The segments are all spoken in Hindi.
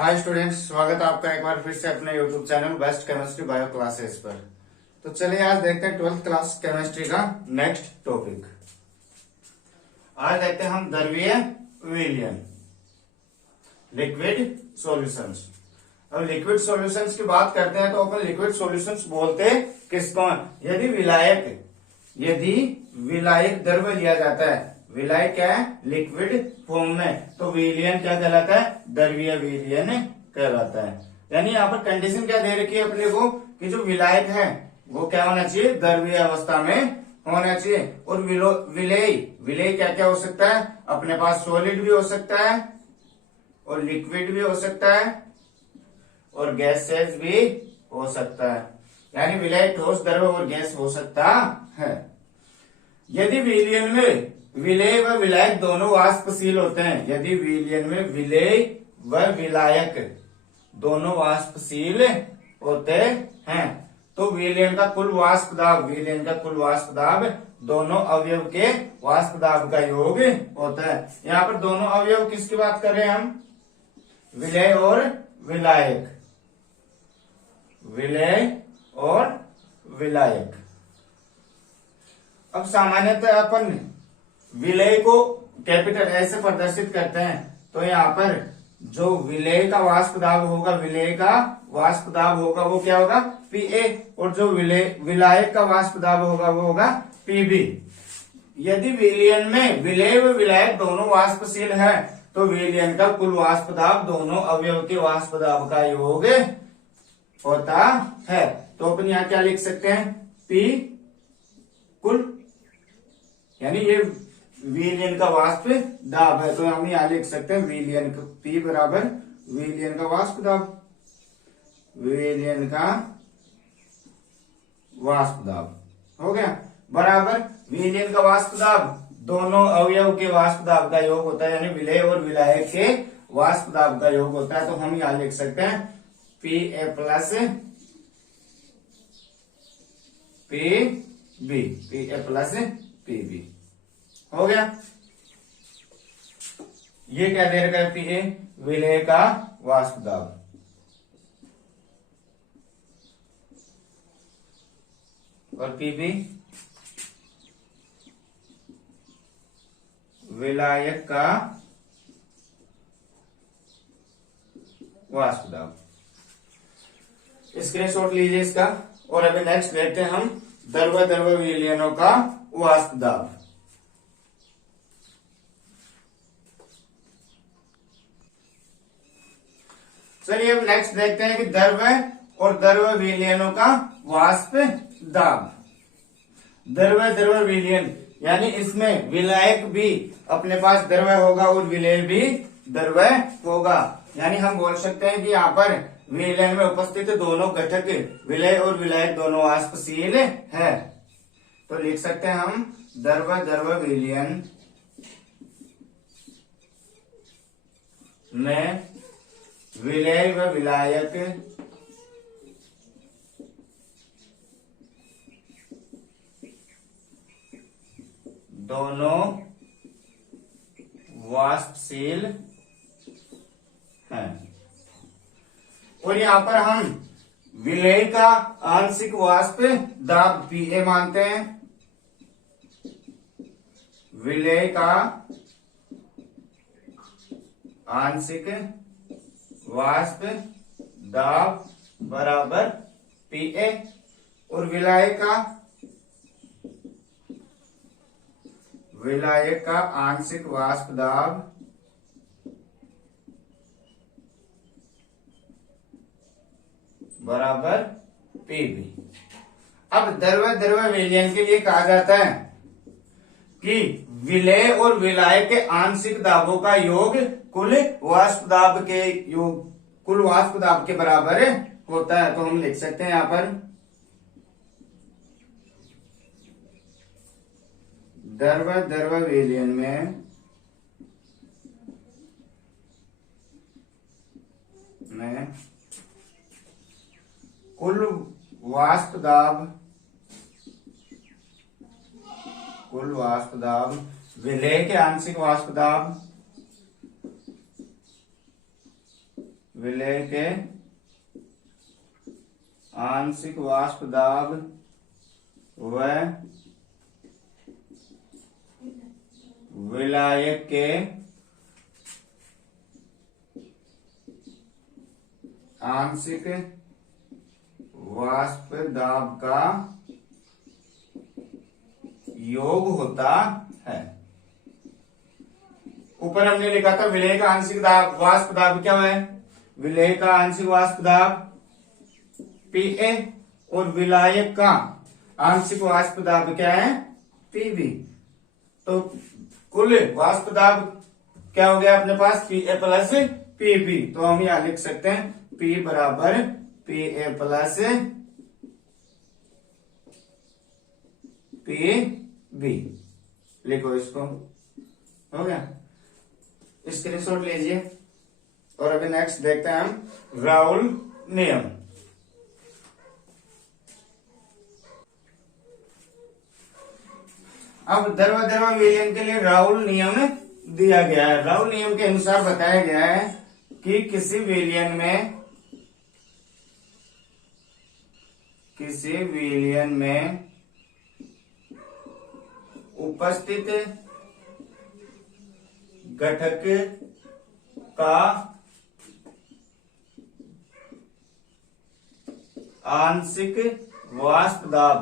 हाय स्टूडेंट्स, स्वागत है आपका एक बार फिर से अपने YouTube channel best chemistry bio classes पर। तो चलिए आज देखते हैं 12th क्लास केमिस्ट्री का नेक्स्ट टॉपिक। आज देखते हैं हम द्रवीय विलयन, लिक्विड सॉल्यूशंस। अब लिक्विड सॉल्यूशंस की बात करते हैं तो अपन लिक्विड सॉल्यूशंस बोलते किसको? यदि विलायक द्रव लिया जाता है, विलायक क्या है? लिक्विड फॉर्म में, तो विलयन क्या कहलाता है? द्रवीय विलयन कहलाता है। यानी यहाँ पर कंडीशन क्या दे रखी है अपने को कि जो विलायक है वो क्या होना चाहिए? द्रवीय अवस्था में होना चाहिए। और विलेय विलेय क्या क्या हो सकता है? अपने पास सॉलिड भी हो सकता है और लिक्विड भी हो सकता है और गैसेस भी हो सकता है। यानी विलेय ठोस, द्रव और गैस हो सकता है। यदि विलयन में विलेय व विलायक दोनों वाष्पशील होते हैं, यदि विलयन में विलेय व विलायक दोनों वाष्पशील होते हैं तो विलयन का कुल वाष्प दाब दोनों अवयव के वाष्प दाब का योग होता है। यहाँ पर दोनों अवयव किसकी बात कर रहे हैं हम? विलेय और विलायक, विलेय और विलायक। अब सामान्यतः अपन विलेय को कैपिटल ए से प्रदर्शित करते हैं, तो यहाँ पर जो विलेय का वाष्प दाब होगा, वो क्या होगा? Pa। और जो विलायक का वाष्प दाब होगा वो होगा Pb। यदि विलयन में विलेय व विलायक दोनों वाष्पशील है तो विलयन का कुल वाष्प दाब दोनों अवयव के वाष्प दाब का योग होता है। तो अपन यहाँ क्या लिख सकते हैं? P कुल, यानी ये विलयन का वाष्प दाब है, तो हम यहाँ लिख सकते हैं विलयन का P बराबर विलयन का वाष्प दाब, विलयन का वाष्प दाब हो गया, बराबर विलयन का वाष्प दाब दोनों अवयव के वाष्प दाब का योग होता है, यानी विलेय और विलायक के वाष्प दाब का योग होता है। तो हम यहाँ लिख सकते हैं Pa plus Pb, Pa plus Pb हो गया। ये क्या दे रखा है? Pa विलेय का वाष्प दाब, और Pb विलायक का वाष्प दाब। स्क्रीनशॉट लीजिए इसका। और अभी नेक्स्ट देखते हैं हम द्रव विलयनों का वाष्प दाब। चलिए अब नेक्स्ट देखते हैं कि द्रव और द्रव विलयनों का वाष्प दाब। द्रव विलयन यानी इसमें विलायक भी अपने पास द्रव होगा और विलेय भी द्रव होगा। यानी हम बोल सकते हैं कि यहाँ पर विलयन में उपस्थित दोनों घटक विलेय और विलायक दोनों वाष्पशील है। तो लिख सकते हैं हम द्रव विलयन में विलेय व विलायक दोनों वाष्पशील हैं। और यहां पर हम विलेय का आंशिक वाष्प दाब Pa मानते हैं, विलेय का आंशिक वाष्प दाब बराबर Pa, और विलायक का आंशिक वाष्प दाब बराबर Pb। अब द्रव विलयन के लिए कहा जाता है कि विलेय और विलायक के आंशिक दाबों का योग कुल वाष्प दाब के बराबर होता है। तो हम लिख सकते हैं यहाँ पर द्रव विलयन में कुल वाष्प दाब विलेय के आंशिक वाष्प दाब विलेय के आंशिक वाष्प दाब व विलायक के आंशिक वाष्प दाब का योग होता है। ऊपर हमने लिखा था विलेय का आंशिक दाब वाष्प दाब क्या है, विलेय का आंशिक वाष्प दाब Pa और विलायक का आंशिक वाष्प दाब क्या है, Pb। तो कुल वाष्प दाब क्या हो गया अपने पास, Pa प्लस Pb। तो हम यहां लिख सकते हैं P बराबर Pa प्लस Pb। लिखो इसको, हो गया, स्क्रीनशॉट लीजिए। और अभी नेक्स्ट देखते हैं हम राउल नियम। अब द्रव्य विलयन के लिए राउल नियम दिया गया है। राउल नियम के अनुसार बताया गया है कि किसी विलयन में उपस्थित घटक का आंशिक वाष्प दाब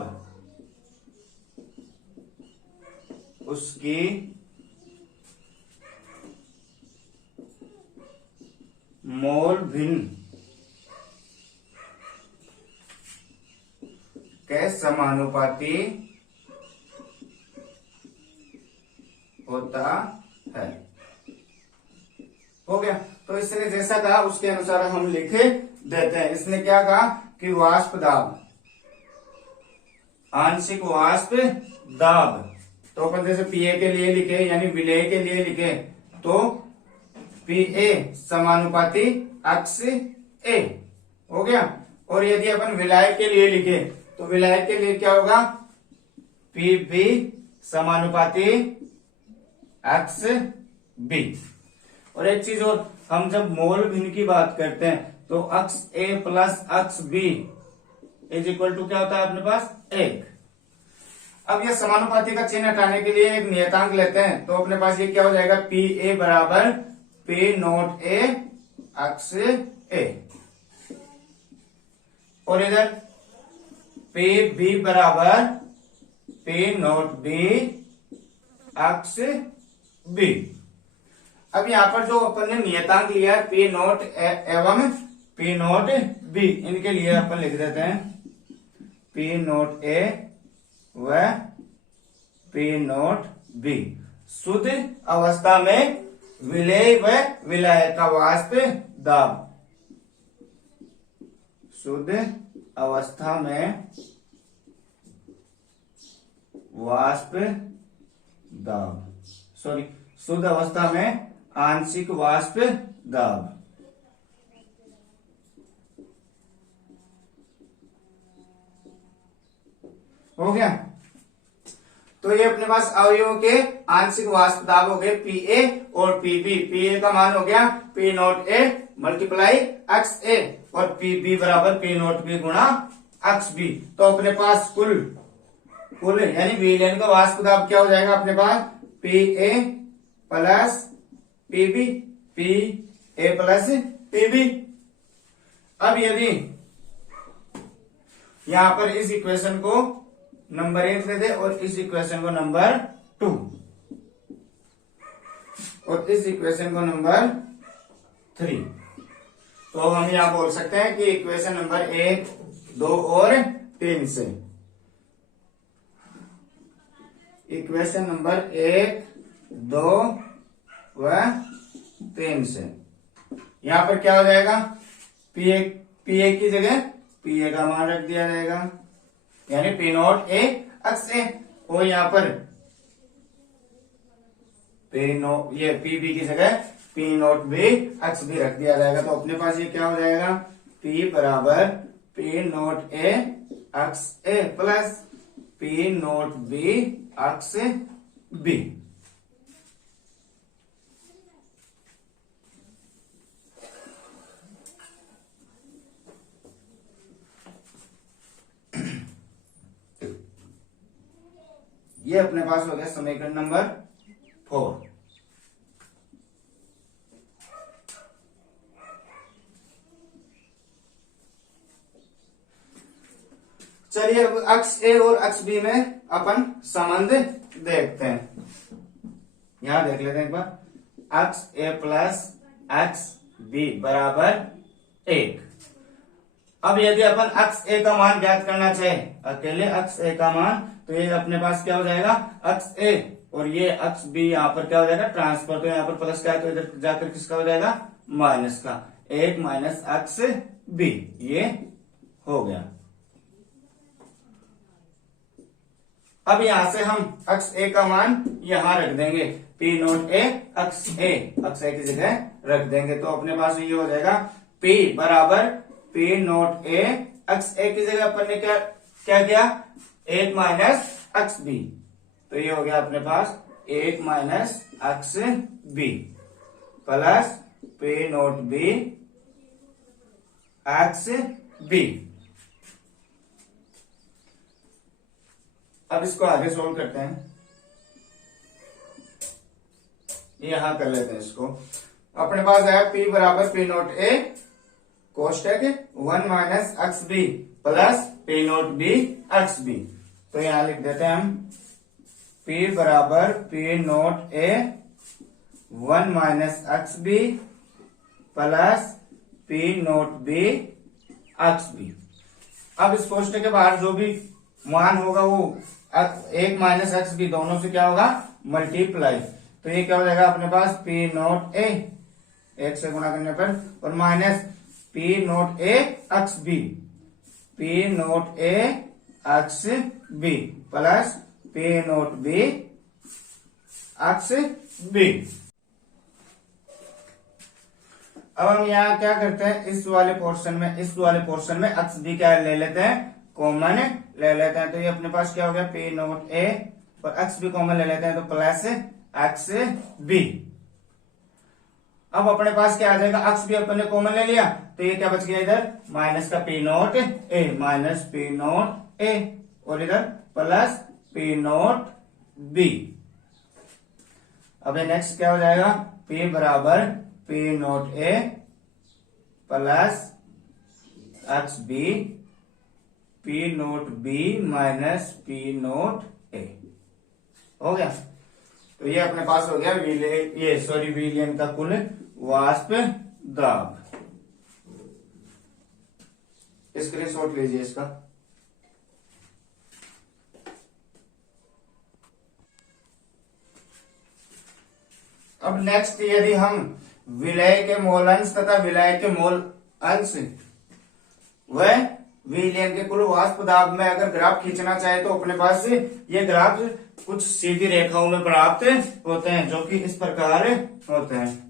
उसकी मोल भिन्न के समानुपाती होता है। हो गया। तो इसने जैसा कहा उसके अनुसार हम लिख देते हैं। इसने क्या कहा कि वाष्प दाब, आंशिक वाष्प दाब, तो अपन जैसे Pa के लिए लिखे यानी विलेय के लिए लिखे तो Pa समानुपाती अक्ष A हो गया। और यदि अपन विलायक के लिए लिखे तो विलायक के लिए क्या होगा, Pb समानुपाती अक्ष B। और एक चीज और, हम जब मोल भिन्न की बात करते हैं तो अक्ष A प्लस अक्ष B इज इक्वल टू क्या होता है अपने पास, 1। अब ये समानुपाती का चिन्ह हटाने के लिए एक नियतांक लेते हैं तो अपने पास ये क्या हो जाएगा, Pa बराबर P नोट A अक्ष A। और इधर Pb बराबर P नोट B अक्ष B। अब यहां पर जो अपन ने नियतांक लिया है P नोट एवं P नोट B, इनके लिए अपन लिख देते हैं P नोट A व P नोट B। शुद्ध अवस्था में विलेय व विलायक का वाष्प दाब, शुद्ध अवस्था में वाष्प दाब, सॉरी शुद्ध अवस्था में आंशिक वाष्प दाब। हो गया। तो ये अपने पास अवयवों के आंशिक वाष्प दाब हो गए Pa और Pb। Pa का मान हो गया P नोट A मल्टीप्लाई अक्ष A और Pb बराबर P नोट B गुणा अक्ष B। तो अपने पास कुल यानी विलयन का वाष्प दाब क्या हो जाएगा अपने पास, Pa plus Pb, Pa plus Pb। अब यदि यहां पर इस इक्वेशन को नंबर 1 ले दे और इस इक्वेशन को नंबर 2 और इस इक्वेशन को नंबर 3, तो हम यहां बोल सकते हैं कि इक्वेशन नंबर 1, 2 और 3 से, इक्वेशन नंबर 1, 2 व 3 से यहां पर क्या हो जाएगा, Pa की जगह Pa का मान रख दिया जाएगा यानी P नोट A अक्ष A। और यहां पर ये Pb की जगह P नोट B अक्ष B रख दिया जाएगा। तो अपने पास ये क्या हो जाएगा, P बराबर P नोट A अक्ष A plus P note B अक्ष B। ये अपने पास हो गया समीकरण नंबर 4। चलिए अब अक्ष ए और अक्ष बी में अपन संबंध देखते हैं। यहां देख लेते हैं एक बार। अक्ष ए प्लस अक्ष बी बराबर 1। अब यदि अपन अक्ष ए का मान ज्ञात करना चाहे, अकेले अक्ष ए का मान, तो ये अपने पास क्या हो जाएगा, अक्ष ए और ये अक्ष बी यहाँ पर क्या हो जाएगा ट्रांसफर, तो यहाँ पर प्लस का है तो इधर जाकर किसका हो जाएगा माइनस का। 1 माइनस अक्ष बी, ये हो गया। अब यहां से हम अक्ष ए का मान यहां रख देंगे, P नोट ए अक्ष ए की जगह रख देंगे, तो अपने पास ये हो जाएगा P बराबर P नोट ए अक्ष ए की जगह अपन ने क्या किया 1 माइनस अक्ष बी, तो ये हो गया अपने पास 1 माइनस अक्ष B plus P naught B अक्ष बी। अब इसको आगे सोल्व करते हैं, यहां कर लेते हैं इसको। अपने पास है P बराबर P नोट ए कोष्टक 1 माइनस अक्ष B plus P naught B अक्ष बी, तो यहां लिख देते हैं हम P बराबर P नोट ए 1 माइनस अक्ष B plus P naught B अक्ष बी। अब इस कोष्टक के बाहर जो भी मान होगा वो 1 माइनस अक्ष बी दोनों से क्या होगा मल्टीप्लाई, तो ये क्या हो जाएगा अपने पास P नोट ए 1 से गुणा करने पर और माइनस P नोट ए अक्ष बी, P नोट ए अक्ष B plus P naught B अक्ष बी। अब हम यहाँ क्या करते हैं, इस वाले पोर्शन में अक्ष बी क्या ले लेते हैं कॉमन ले लेते हैं, तो ये अपने पास क्या हो गया P नोट ए और अक्ष बी कॉमन ले लेते हैं, तो प्लस अक्ष बी। अब अपने पास क्या आ जाएगा, अक्ष बी अपन ने कॉमन ले लिया, तो ये क्या बच गया इधर माइनस का P naught A minus P naught A और इधर प्लस P नोट बी। अब नेक्स्ट क्या हो जाएगा P बराबर P naught A plus x B P naught B minus P naught A हो गया। तो ये अपने पास हो गया विलियन का कुल वाष्प दाब। स्क्रीनशॉट लीजिए इसका। अब नेक्स्ट यदि हम विलय के मोल अंश तथा विलय के मोल अंश व विलयन के कुल वाष्प दाब में अगर ग्राफ खींचना चाहे तो अपने पास ये ग्राफ कुछ सीधी रेखाओं में प्राप्त होते हैं, जो कि इस प्रकार होते हैं।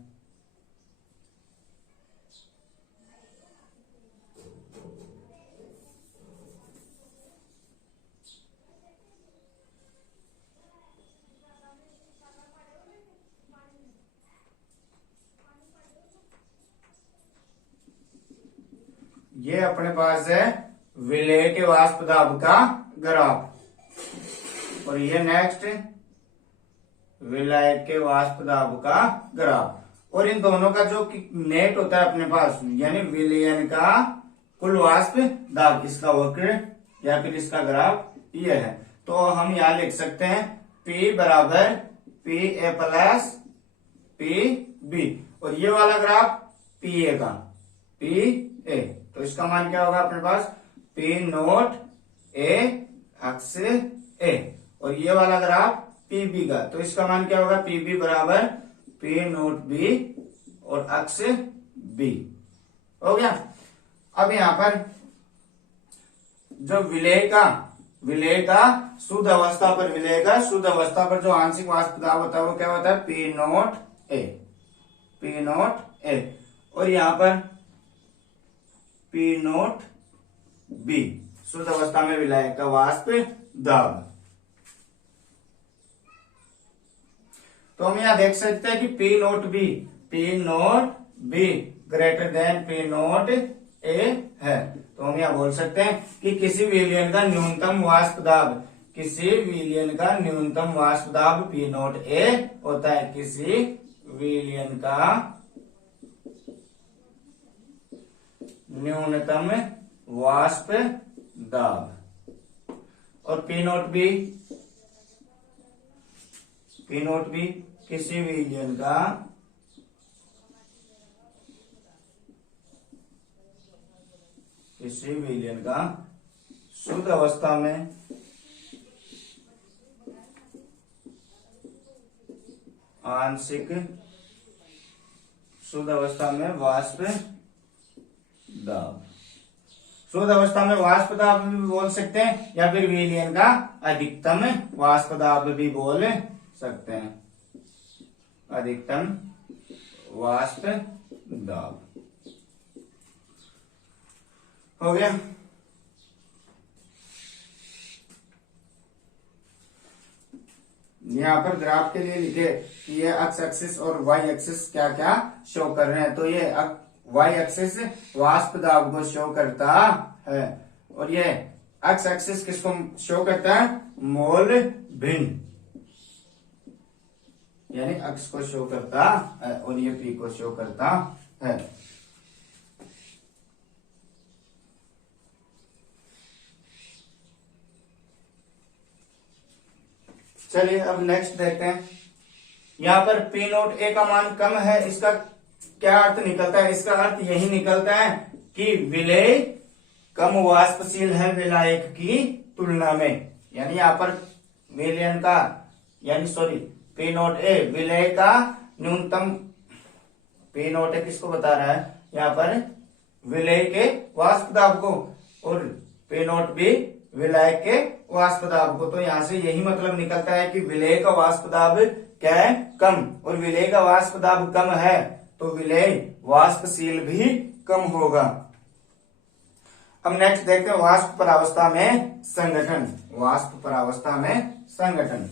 ये अपने पास है विलय के वाष्प दाब का ग्राफ, और ये नेक्स्ट विलय के वाष्प दाब का ग्राफ, और इन दोनों का जो नेट होता है अपने पास यानी विलयन का कुल वाष्प दाब, इसका वक्र या फिर इसका ग्राफ ये है। तो हम यहां लिख सकते हैं P बराबर P ए प्लस P बी, और ये वाला ग्राफ P ए का P ए, तो इसका मान क्या होगा अपने पास P नोट ए अक्ष ए, और ये वाला ग्राफ पी बी का, तो इसका मान क्या होगा पी बी बराबर P नोट बी और अक्ष बी हो गया। अब यहां पर जो विलय का शुद्ध अवस्था पर जो आंशिक वाष्प दाब होता है वो क्या होता है P नोट ए, और यहां पर P नोट बी शुद्ध अवस्था में विलय का वाष्प दाब। तो हम यहां देख सकते हैं कि P naught B greater than P naught A है, तो हम यहां बोल सकते हैं कि किसी विलयन का न्यूनतम वाष्प दाब किसी विलयन का न्यूनतम वाष्प दाब पी नॉट ए होता है। किसी विलयन का न्यूनतम वाष्प दाब और पी नॉट बी किसी विलयन का शुद्ध अवस्था में आंशिक शुद्ध अवस्था में वाष्प दाब, शुद्ध अवस्था में वाष्प दाब भी बोल सकते हैं या फिर विलयन का अधिकतम वाष्प दाब भी बोल सकते हैं। अधिकतम वाष्प दाब हो गया। यहाँ पर ग्राफ के लिए लिखे कि ये एक्स एक्सिस और वाई एक्सिस क्या क्या शो कर रहे हैं। तो ये वाई एक्सिस वाष्प दाब को शो करता है और ये एक्स एक्सिस किसको शो करता है? मोल भिन्न, यानी एक्स को शो करता है और ये पी को शो करता है। चलिए अब नेक्स्ट देखते हैं। यहाँ पर पी नोट ए का मान कम है, इसका क्या अर्थ निकलता है? इसका अर्थ यही निकलता है कि विलेय कम वाष्पशील है विलायक की तुलना में। यानी यहाँ पर विलयन का पी नोट ए विलेय का न्यूनतम, पी नोट ए किसको बता रहा है? यहाँ पर विलेय के वाष्प दाब को और पी नोट बी विलायक के वाष्प दाब को। तो यहाँ से यही मतलब निकलता है कि विलेय का वाष्प दाब क्या है? कम, और विलेय का वाष्प दाब कम है तो विलेय वाष्पशील भी कम होगा। अब नेक्स्ट देखते हैं वाष्प परावस्था में संगठन। वाष्प परावस्था में संगठन,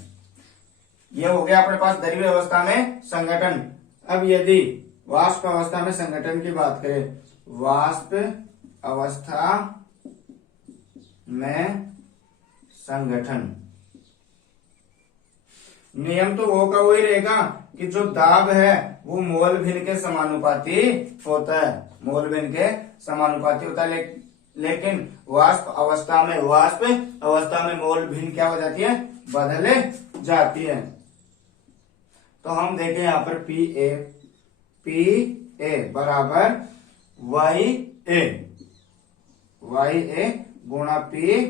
ये हो गया अपने पास द्रव्य अवस्था में संगठन। अब यदि वाष्प अवस्था में संगठन की बात करें, वाष्प अवस्था में संगठन, नियम तो वो का वही रहेगा कि जो दाब है वो मोल भिन्न के समानुपाती होता है, मोल भिन्न के समानुपाती होता है। लेकिन वाष्प अवस्था में मोल भिन्न क्या हो जाती है? बदल जाती है। तो हम देखें यहाँ पर पी ए बराबर वाई ए गुणा पी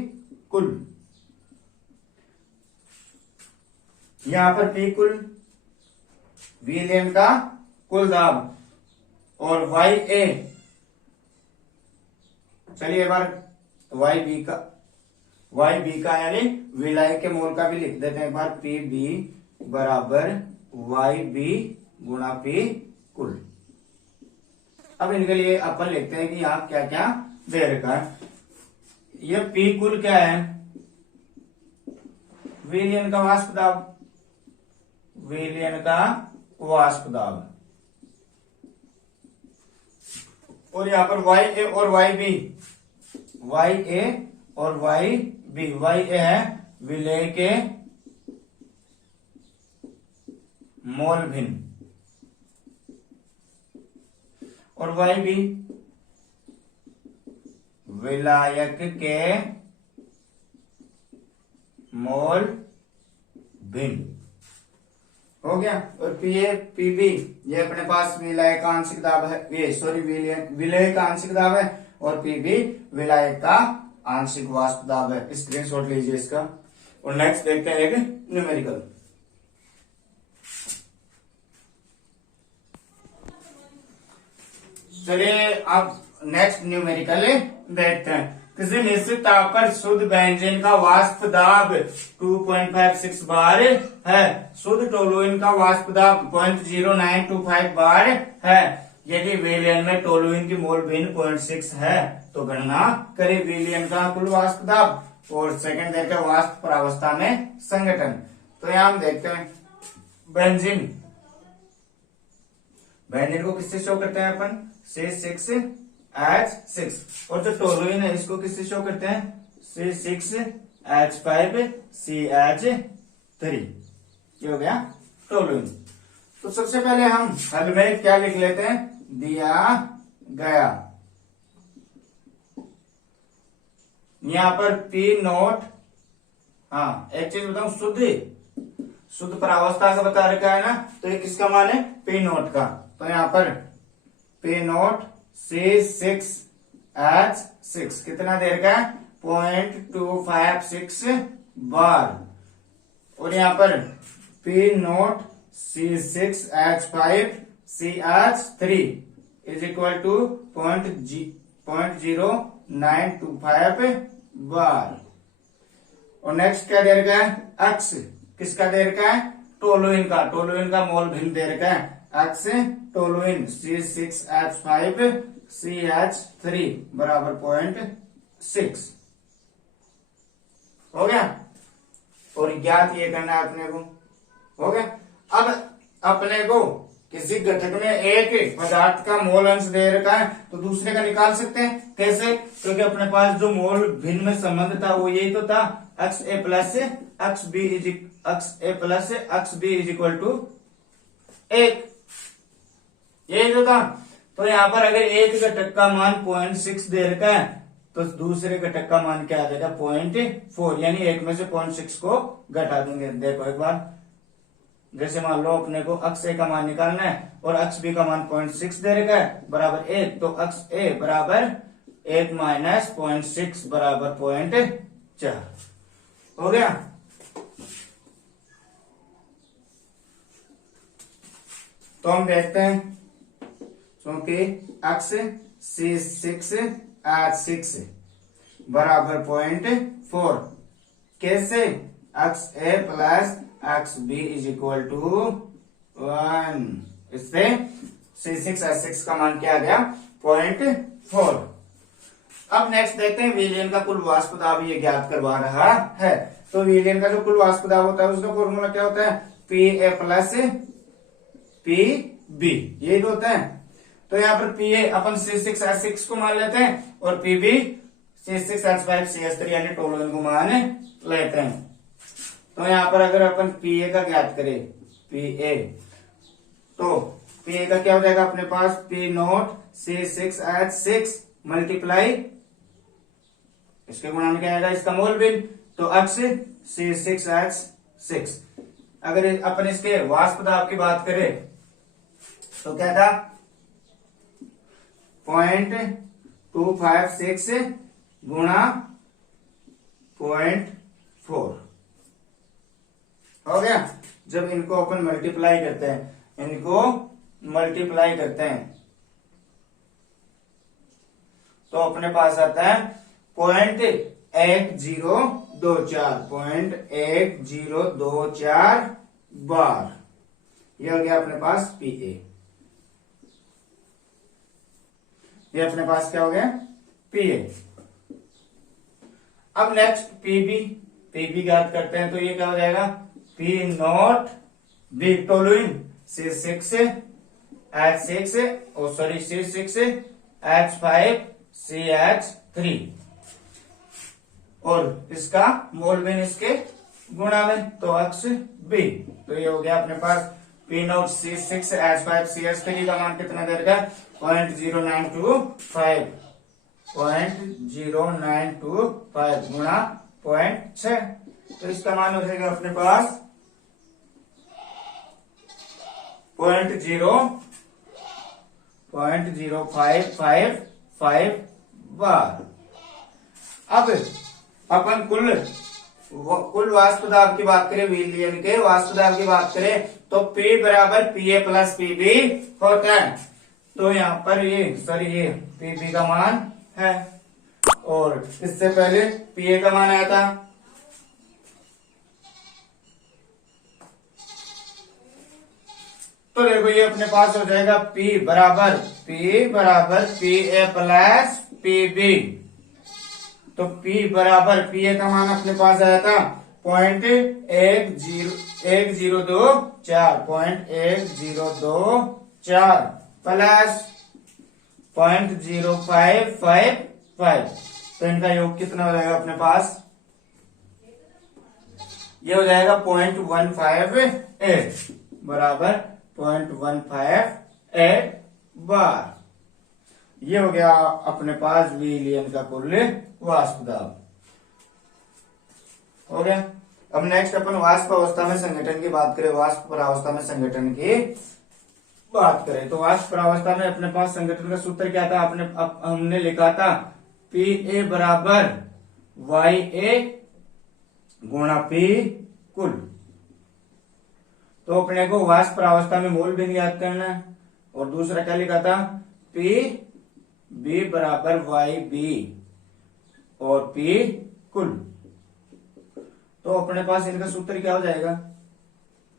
कुल। यहाँ पर पी कुल विलयन का कुल दाब और वाई ए, चलिए एक बार वाई बी का यानी विलायक के मोल का भी लिख देते हैं एक बार। पी बी बराबर वाई बी गुणा पी कुल। अब इनके लिए अपन लिखते हैं कि यहाँ क्या क्या दे रखा है। ये पी कुल क्या है? विलयन का वाष्प दाब, विलयन का वाष्प दाब। और यहाँ पर वाई ए और वाई बी, वाई ए और वाई बी, वाई ए है विलेय के मोल भिन्न और वाई बी विलायक के मोल भिन्न हो गया। और पी बी ये अपने पास विलायक का आंशिक दाब है, विलेय का आंशिक दाब है और पी बी विलायक का आंशिक वाष्प दाब है। स्क्रीनशॉट लीजिए इसका। और नेक्स्ट देखते हैं एक न्यूमेरिकल। चलिए अब नेक्स्ट न्यूमेरिकल देखते हैं। किसी निश्चित ताप पर शुद्ध बेंजीन का वाष्प दाब 2.56 बार है, शुद्ध टोलुइन का वाष्प दाब 0.0925 बार है। यदि विलयन में टोलुइन की मोल भिन्न 0.6 है तो गणना करें विलयन का कुल वाष्प दाब। और सेकंड देखते हैं वाष्प परावस्था में संगठन। तो यहां हम देखते हैं बेंजीन को किससे शो करते हैं अपन? C6H6। और जो टोलुइन है इसको किससे शो करते हैं? C6 H5CH3, ये हो गया टोलुइन। तो सबसे पहले हम हल में क्या लिख लेते हैं, दिया गया, यहां पर P नोट, हाँ एक चीज बताऊं, शुद्ध परावस्था का बता रखा है ना, तो ये किसका मान है, P नोट का। तो यहां पर P नोट C6H6 कितना देर का है, 0.256 बार, और यहां पर P naught C6H5CH3 is equal to 0.0925 bar. और नेक्स्ट क्या दे रखा है, अक्स किसका दे रखा है, टोलुइन का मोल भिन्न दे रखा है, अक्स टोलुइन C6H5CH3 बराबर 0.6 हो गया। और ज्ञात ये करना है अपने को, हो गया। अब अपने को किसी घटक में एक पदार्थ का मोल अंश दे रखा है तो दूसरे का निकाल सकते हैं, कैसे, क्योंकि अपने पास जो मोल भिन्न में संबंध था वो यही तो था, x A plus x B is equal to 1, यही तो था। तो यहां पर अगर एक घटक का मान 0.6 दे रखा है तो दूसरे घटक का मान क्या आ जाएगा, 0.4, यानी एक में से 0.6 को घटा देंगे। देखो एक बार, जैसे मान लो अपने को अक्स ए का मान निकालना है और अक्स बी का मान 0.6 दे रखा है बराबर 1, तो अक्स ए बराबर 1 माइनस 0.6 बराबर 0.4 हो गया। तो हम देखते हैं, क्योंकि अक्स C6H6 बराबर 0.4, कैसे, x A plus x B is equal to 1, इससे C6H6 का मान क्या आ गया, 0.4। अब नेक्स्ट देखते हैं विलयन का कुल वाष्प दाब, ये ज्ञात करवा रहा है। तो विलयन का जो कुल वाष्प दाब होता है उसका फॉर्मूला क्या होता है, Pa प्लस Pb, यही तो होता है। तो यहाँ पर Pa अपन C6H6 को मान लेते हैं और Pb C6H5CH3 यानी टोलुइन को मान लेते हैं। तो यहाँ पर अगर अपन Pa का ज्ञात करें, Pa, तो Pa का क्या हो जाएगा अपने पास, P नोट C6H6 मल्टीप्लाई, इसके गुणा में क्या आएगा, इसका मोल भिन्न, तो अक्स C6H6। अगर अपन इसके वाष्प दाब की बात करें तो क्या था, 0.256 गुणा 0.4 हो गया। जब इनको अपन मल्टीप्लाई करते हैं, तो अपने पास आता है 0.1024 बार, ये हो गया अपने पास Pa, ये अपने पास क्या हो गया, Pa। अब नेक्स्ट Pb ज्ञात करते हैं, तो ये क्या हो जाएगा, P not be toluene C6H5CH3 और इसका मोल भिन्न इसके गुणा में, तो अक्स बी। तो ये हो गया अपने पास P नॉट C6H5CH3 का मान कितना दे रखा है, 0.0925 गुणा 0.6, तो इसका मान हो जाएगा अपने पास 0.0555 बार। अब अपन कुल वाष्प दाब की बात करें, विलयन के वाष्प दाब की बात करें, तो P बराबर Pa प्लस Pb होता है। तो यहाँ पर ये Pb का मान है, और इससे पहले Pa का मान आया था, तो देखो ये अपने पास हो जाएगा P बराबर Pa प्लस Pb। तो P बराबर Pa का मान अपने पास आया था 0.1024 प्लस 0.0555, तो इनका योग कितना हो जाएगा अपने पास ये हो जाएगा 0.158 बराबर 0.158 बार। ये हो गया अपने पास विलियन का कुल वाष्प दाब। हो गया। अब नेक्स्ट अपन वाष्प अवस्था में संगठन की बात करें, वाष्प परावस्था में संगठन की बात करें तो वाष्प परावस्था में अपने पास संगठन का सूत्र क्या था, हमने लिखा था पी ए बराबर वाई ए गुणा पी कुल। तो अपने को वाष्प परावस्था में मोल भी याद करना है। और दूसरा क्या लिखा था, पी बी बराबर वाई बी और पी कुल। तो अपने पास इनका सूत्र क्या हो जाएगा,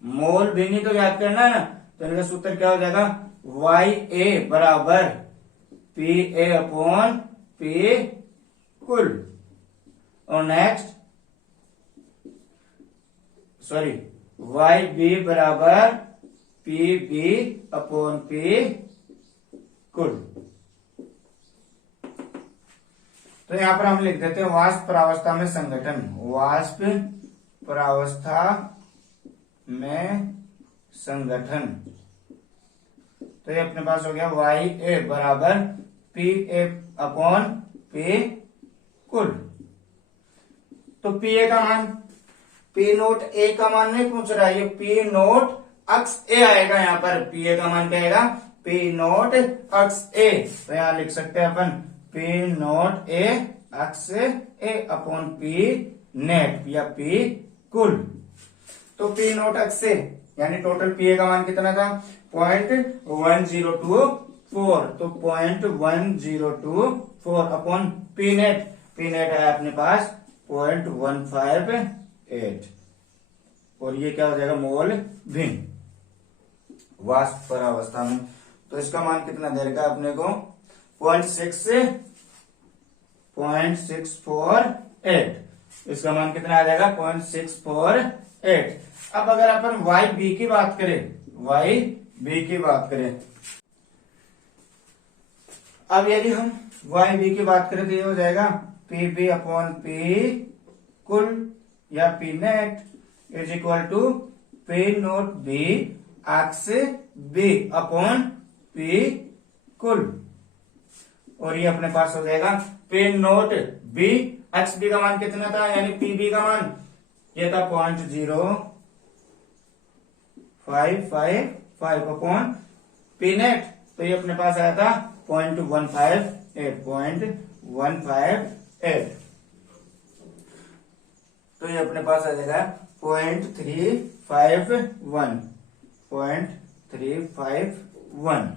मोल भिन्नी तो याद करना है ना, तो इनका सूत्र क्या हो जाएगा, वाई ए बराबर पी ए अपॉन पी कुल। और नेक्स्ट वाई बी बराबर पी बी अपॉन पी कुल। तो यहां पर हम लिख देते हैं वाष्प परावस्था में संगठन, वाष्प परावस्था में संगठन। तो ये अपने पास हो गया वाई ए बराबर पी ए अपॉन पी कुल। तो पी ए का मान, पी नोट ए का मान नहीं पूछ रहा है, ये पी नोट अक्स ए आएगा। यहाँ पर पी ए का मान क्या आएगा, पी नोट अक्स ए। तो यहां लिख सकते हैं अपन पी नोट ए अक्स ए अपॉन पी नेट या पी कुल। तो पी नोट अक्स ए यानी टोटल पी ए का मान कितना था, 0.1024। तो 0.1024 upon P net, P net है अपने पास 0.158 और ये क्या हो जाएगा, मोल भिन्न वाष्प परावस्था में। तो इसका मान कितना दे रखा है अपने को, 0.648। इसका मान कितना आ जाएगा, 0.648। अब अगर अपन वाई बी की बात करें, वाई बी की बात करें, अब यदि हम वाई बी की बात करें तो ये हो जाएगा पी बी अपॉन पी कुल या P net is equal to P naught B X B upon P कुल। और ये अपने पास हो जाएगा P naught B X B का मान कितना था, यानी पी बी का मान ये था 0.0555 अपॉन पी नेट। तो ये अपने पास आया था 0.158। तो ये अपने पास आ जाएगा 0.351।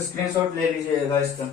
स्क्रीनशॉट ले लीजिएगा इसका।